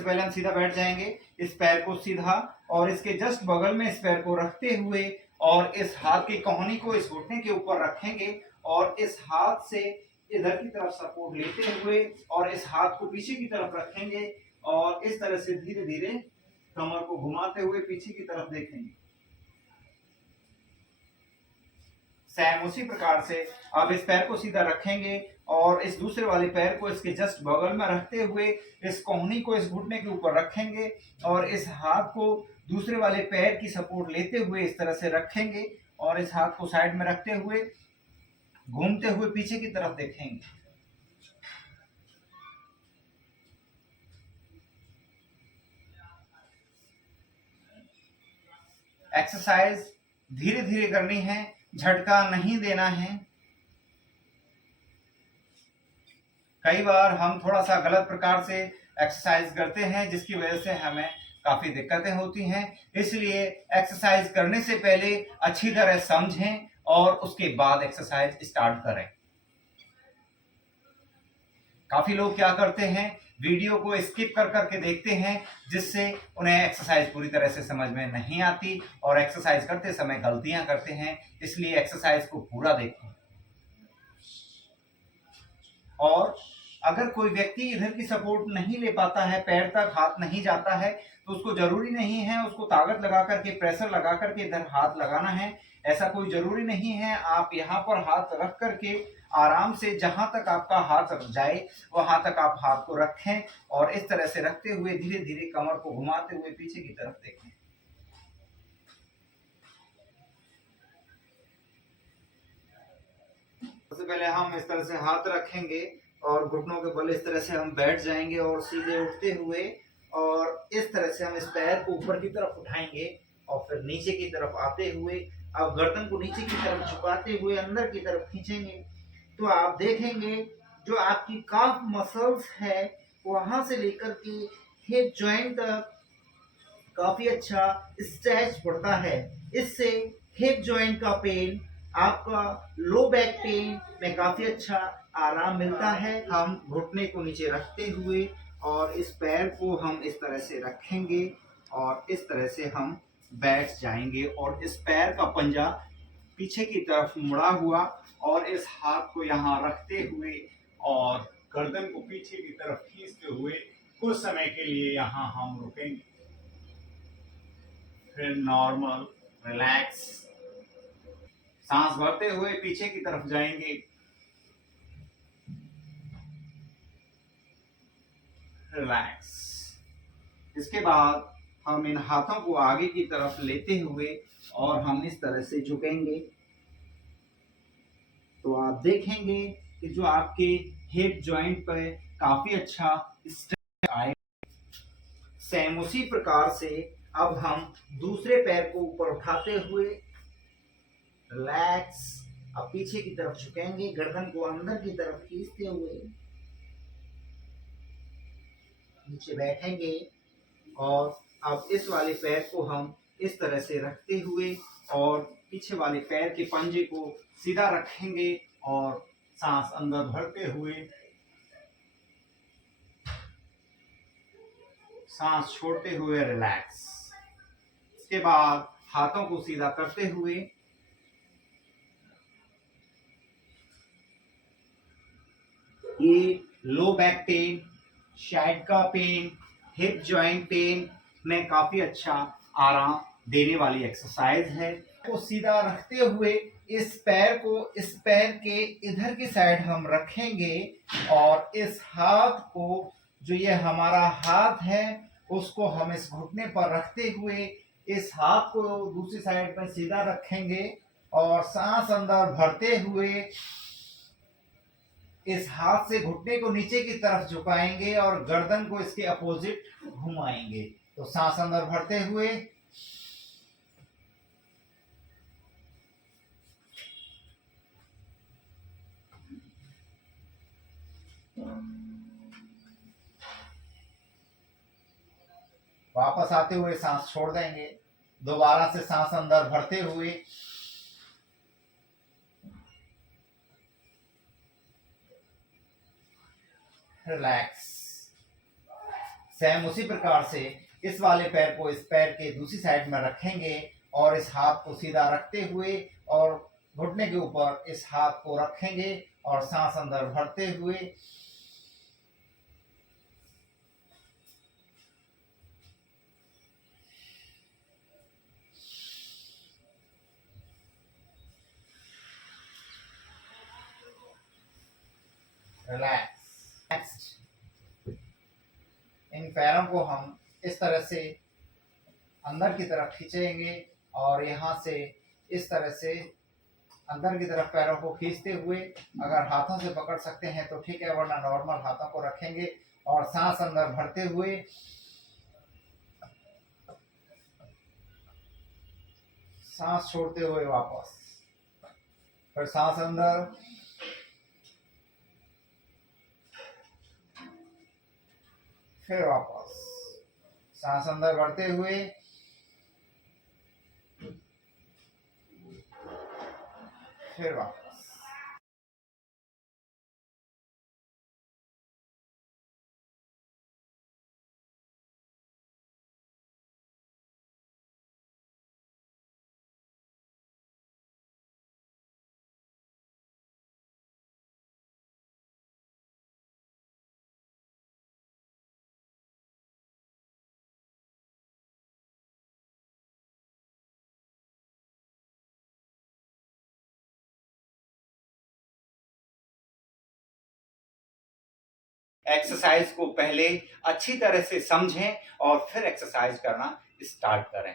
सबसे पहले हम सीधा बैठ जाएंगे, इस पैर को सीधा और इसके जस्ट बगल में इस पैर को रखते हुए और इस हाथ की कोहनी को इस घुटने के ऊपर रखेंगे और इस हाथ से इधर की तरफ सपोर्ट लेते हुए और इस हाथ को पीछे की तरफ रखेंगे और इस तरह से धीरे धीरे कमर को घुमाते हुए पीछे की तरफ देखेंगे। सेम उसी प्रकार से अब इस पैर को सीधा रखेंगे और इस दूसरे वाले पैर को इसके जस्ट बगल में रखते हुए इस कोहनी को इस घुटने के ऊपर रखेंगे और इस हाथ को दूसरे वाले पैर की सपोर्ट लेते हुए इस तरह से रखेंगे और इस हाथ को साइड में रखते हुए घूमते हुए पीछे की तरफ देखेंगे। एक्सरसाइज धीरे धीरे करनी है, झटका नहीं देना है। कई बार हम थोड़ा सा गलत प्रकार से एक्सरसाइज करते हैं जिसकी वजह से हमें काफी दिक्कतें होती हैं, इसलिए एक्सरसाइज करने से पहले अच्छी तरह समझें और उसके बाद एक्सरसाइज स्टार्ट करें। काफी लोग क्या करते हैं, वीडियो को स्किप कर करके देखते हैं जिससे उन्हें एक्सरसाइज पूरी तरह से समझ में नहीं आती और एक्सरसाइज करते समय गलतियां करते हैं, इसलिए एक्सरसाइज को पूरा देखें। और अगर कोई व्यक्ति इधर की सपोर्ट नहीं ले पाता है, पैर तक हाथ नहीं जाता है, तो उसको जरूरी नहीं है उसको ताकत लगा करके प्रेशर लगा करके इधर हाथ लगाना है, ऐसा कोई जरूरी नहीं है। आप यहाँ पर हाथ रख करके आराम से जहां तक आपका हाथ जाए वहां तक आप हाथ को रखें और इस तरह से रखते हुए धीरे धीरे कमर को घुमाते हुए पीछे की तरफ देखें। सबसे पहले हम इस तरह से हाथ रखेंगे और घुटनों के बल इस तरह से हम बैठ जाएंगे और सीधे उठते हुए और इस तरह से हम इस पैर को ऊपर की तरफ उठाएंगे और फिर नीचे की तरफ आते हुए अब गर्दन को नीचे की तरफ झुकाते हुए अंदर की तरफ खींचेंगे, तो आप देखेंगे जो आपकी काफ मसल्स है वहां से लेकर के हिप जॉइंट तक काफी अच्छा स्ट्रेच बढ़ता है। इससे हिप जॉइंट का पेन, आपका लो बैक पेन में काफी अच्छा आराम मिलता है। हम घुटने को नीचे रखते हुए और इस पैर को हम इस तरह से रखेंगे और इस तरह से हम बैठ जाएंगे और इस पैर का पंजा पीछे की तरफ मुड़ा हुआ और इस हाथ को यहाँ रखते हुए और गर्दन को पीछे की तरफ खींचते हुए कुछ समय के लिए यहाँ हम रुकेंगे, फिर नॉर्मल रिलैक्स सांस भरते हुए पीछे की तरफ जाएंगे, रिलैक्स। इसके बाद हम इन हाथों को आगे की तरफ लेते हुए और हम इस तरह से झुकेंगे, तो आप देखेंगे कि जो आपके हिप जॉइंट पर काफी अच्छा स्ट्रेच आए। सेम उसी प्रकार से अब हम दूसरे पैर को ऊपर उठाते हुए रिलैक्स, अब पीछे की तरफ झुकेंगे, गर्दन को अंदर की तरफ खींचते हुए नीचे बैठेंगे और अब इस वाले पैर को हम इस तरह से रखते हुए और पीछे वाले पैर के पंजे को सीधा रखेंगे और सांस अंदर भरते हुए सांस छोड़ते हुए रिलैक्स। इसके बाद हाथों को सीधा करते हुए ये लो बैक पेन, साइड का पेन, हिप जॉइंट पेन में काफी अच्छा आराम देने वाली एक्सरसाइज है। को सीधा रखते हुए इस पैर के इधर की साइड हम रखेंगे और इस हाथ को, जो ये हमारा हाथ है, उसको हम इस घुटने पर रखते हुए इस हाथ को दूसरी साइड पर सीधा रखेंगे और सांस अंदर भरते हुए इस हाथ से घुटने को नीचे की तरफ झुकाएंगे और गर्दन को इसके अपोजिट घुमाएंगे। तो सांस अंदर भरते हुए वापस आते हुए सांस छोड़ देंगे, दोबारा से सांस अंदर भरते हुए रिलैक्स। सेम उसी प्रकार से इस वाले पैर को इस पैर के दूसरी साइड में रखेंगे और इस हाथ को सीधा रखते हुए और घुटने के ऊपर इस हाथ को रखेंगे और सांस अंदर भरते हुए रिलैक्स। इन पैरों को हम इस तरह से अंदर की तरफ खींचेंगे और यहाँ से इस तरह से अंदर की तरफ पैरों को खींचते हुए, अगर हाथों से पकड़ सकते हैं तो ठीक है, वरना नॉर्मल हाथों को रखेंगे और सांस अंदर भरते हुए सांस छोड़ते हुए वापस, फिर सांस अंदर, फिर वापस सांस अंदर भरते हुए, फिर वापस। एक्सरसाइज को पहले अच्छी तरह से समझें और फिर एक्सरसाइज करना स्टार्ट करें।